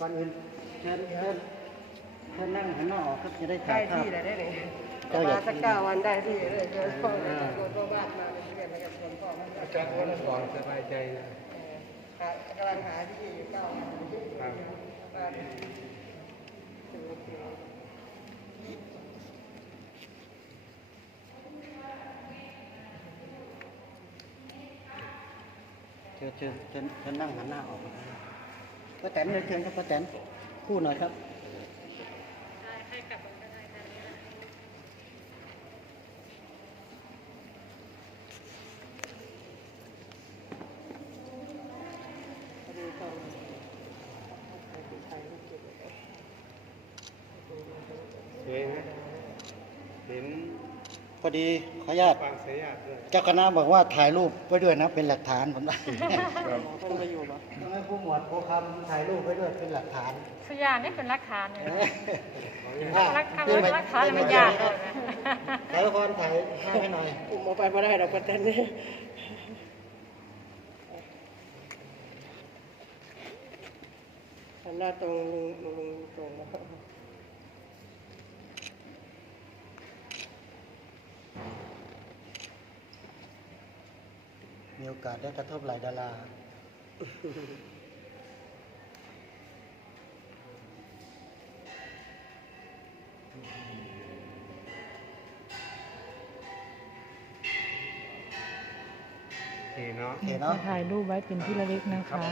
ก่อนอื่นเชิญเชิญเชิญนั่งหันหน้าออกครับจะได้ได้ถ่ายภาพที่เลยได้เลยเจ้าอยากมาสักเก้าวันได้ที่เลยเจอพ่อแม่ตะโกนพ่อบ้านมาเป็นเพื่อนแล้วก็ชวนพ่อมาอาจารย์ก็ก่อนสบายใจนะหากำลังหาที่อยู่เก้าวันครับบ้านเชิญเชิญเชิญเชิญนั่งหันหน้าออกมา ป้าแตนเลยวเชิญครับป้าแตนพูดหน่อยครับเห็นไหมเห็น อดีขออนุญาต ฟังเสียดด้วยเจ้าคณะบอกว่าถ่ายรูปไว้ด้วยนะ เป็นหลักฐานผมได้ท่านมาอยู่ปะต้องให้ผู้หมวดผู้คำถ่ายรูปไว้ด้วยเป็นหลักฐานสยามนี่เป็นรักฐานเลยนะอะรักฐานนี่ไม่รักฐานแล้วมันยากเลยนะถ่ายละครถ่ายภาพให้หน่อยอุ้มเอาไปไม่ได้ดอกประเด็นนี่หันหน้าตรงลุงลุงลุงตรงนะมี โอกาสได้กระทบหลายดาราเห็นเนาะ โอเคเนาะ ถ่ายรูปไว้เป็นที่ระลึกนะคะ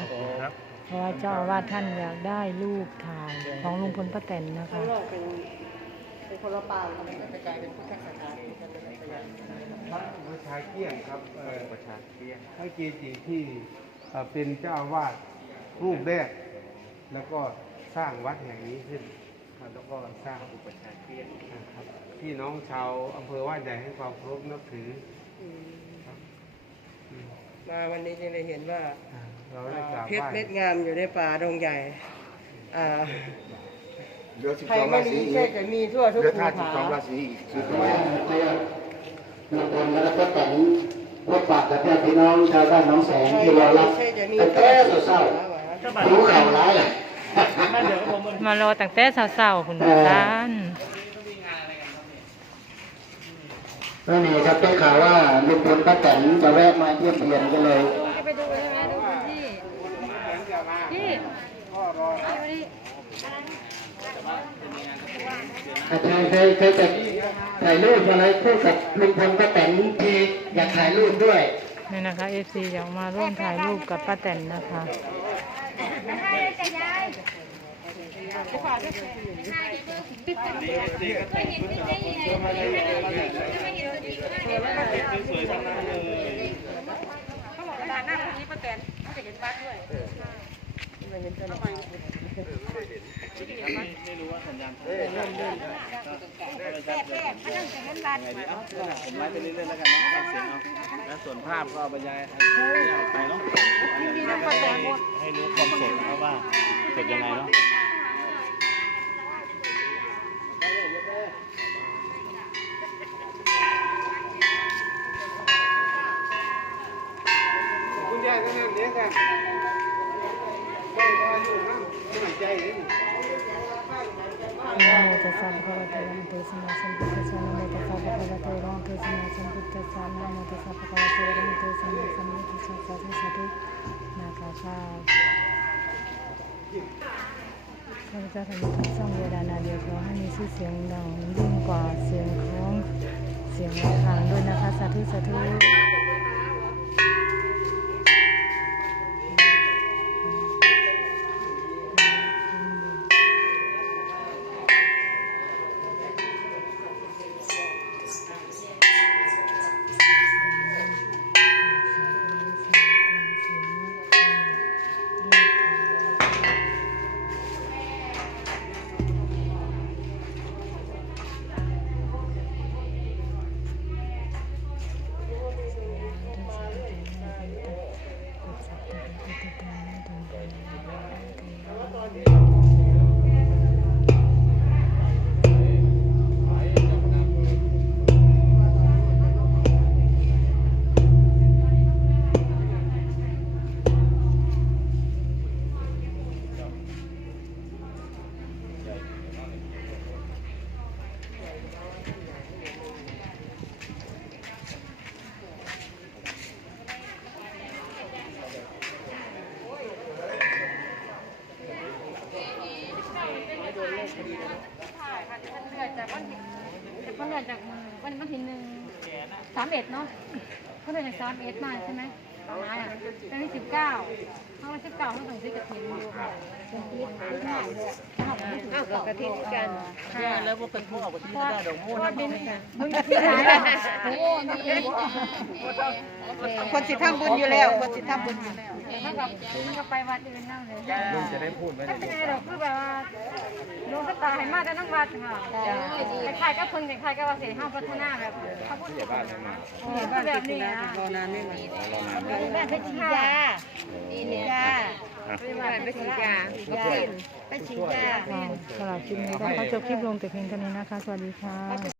ครับ เพราะว่าเจ้าอาวาสท่านอยากได้รูปถ่ายของลุงพลป้าแตนนะข้าคะงนอกเป็น เป็นคนละปางมันก็จะกลายเป็นพุทธสถานกันเลยไปอย่างพระประชาเกี้ยงครับเอ่อประชาเกี้ยงพระเกจิที่เอ่อเป็นเจ้าอาวาสรูปแรก แล้วก็สร้างวัดแห่งนี้ขึ้นครับแล้วก็สร้างอุปชฌาย์เกี้ยงนะครับพี่น้องชาวอำเภอว่านใหญ่ให้ความเคารพนับถืออืมครับอืมมาวันนี้จึงได้เห็นว่า อ่าเราได้กราบเพชไหรว้เม็ดงามอยู่ในป่าดงใหญ่อ่า เหลือสิบใครสองไม่ราศีมีอีกแค่จะมีทั่วทุกเหลือภูท่าสิบผาสองราศีอีกคือขออนุญาตลุงพลแล้วก็แต่งพบปะกับญาติพี่น้องชาวบ้านหน้องแสงใครที่รอรับไม่ใช่จะมีตั้งทั่วแต่ทุกเศร้าภูผา ๆรู้ข่าวร้ายเลยมารอตั้งแต่เศร้าๆคุณท่านแล้วนี่ครับได้ข่าวว่าลุงพลป้าแตนจะแวะมาเยี่ยมเยียนกันเลยจะไปดูใช่ไหมดูพื้นที่ที่ อาจารย์เคยเคยจะถ่ายรูปอะไรคู่กับลุงพลป้าแตนทีอยากถ่ายรูปด้วยนี่นะคะเอฟซีอยากมาร่วมถ่ายรูปกับป้าแตนนะคะเผมไลฟ์ไปเรื่อยๆแล้วกันนะเสียงเอาแล้วส่วนภาพก็เอาบรรยายให้ไปเนาะให้รู้ความสดนะว่าสดยังไงเนาะคุณยายก็นั่งเลี้ยงกันได้ก็อยู่นั่งไม่หายใจเลย ตัสสะภะคะวะโตอะระหะโตสัมมาสัมพุทธัสสะนะโมตัสสะภะคะวะโตอะระหะโตสัมมาสัมพุทธัสสะนะโมตัสสะภะคะวะโตอะระหะโตสัมมาสัมพุทธัสสะสาธุสาธุนะคะค่ะข้าพเจ้าทำทุกช่งเวลานาเดียวขอให้มีชื่อเสียงดังยิ่งกว่าเสียงของเสียงระฆังด้วยนะคะสาธุสาธุ เขาเลื่อนจากวันวันที่หนึ่งสามเอ็ดเนาะเขาเลื่อนจากสามเอ็ดมาใช่ไหม ประมาณอะเป็นที่สิบเก้าเขาวันสิบเก้าเขาต้องซื้อกระถิ่นอยู่ค่ะเป็นที่ที่ง่ายเลยอ้ากับกระถิ่นกันค่ะแล้วพวกเป็นพวกออกไปที่นได้ดอกม่ก็นะเป็นบุญกระถิ่นไหลายอะโอ้โหมีคนสิทำบุญอยู่แล้ว คนสิทำบุญอยู่แล้วมันกับมันกับไปวัดอื่นนั่งเลยลุงจะได้พูดไหมไม่เป็นไรหรอกคือแบบว่าดวงชะตาให้มากแต่นักวัดค่ะคล้ายๆกับเพิ่นคล้ายๆกับว่าเสียห้าพัฒนาแบบเขาพูดแบบแบบนี้อะรอนานไม่ไหวแม่เพชรยาดีเนี่ยยาไปฉีดยาไปฉีดยาสำหรับคลิปนี้ก็ขอจบคลิปลงแต่เพียงเท่านี้นะคะ สวัสดีค่ะ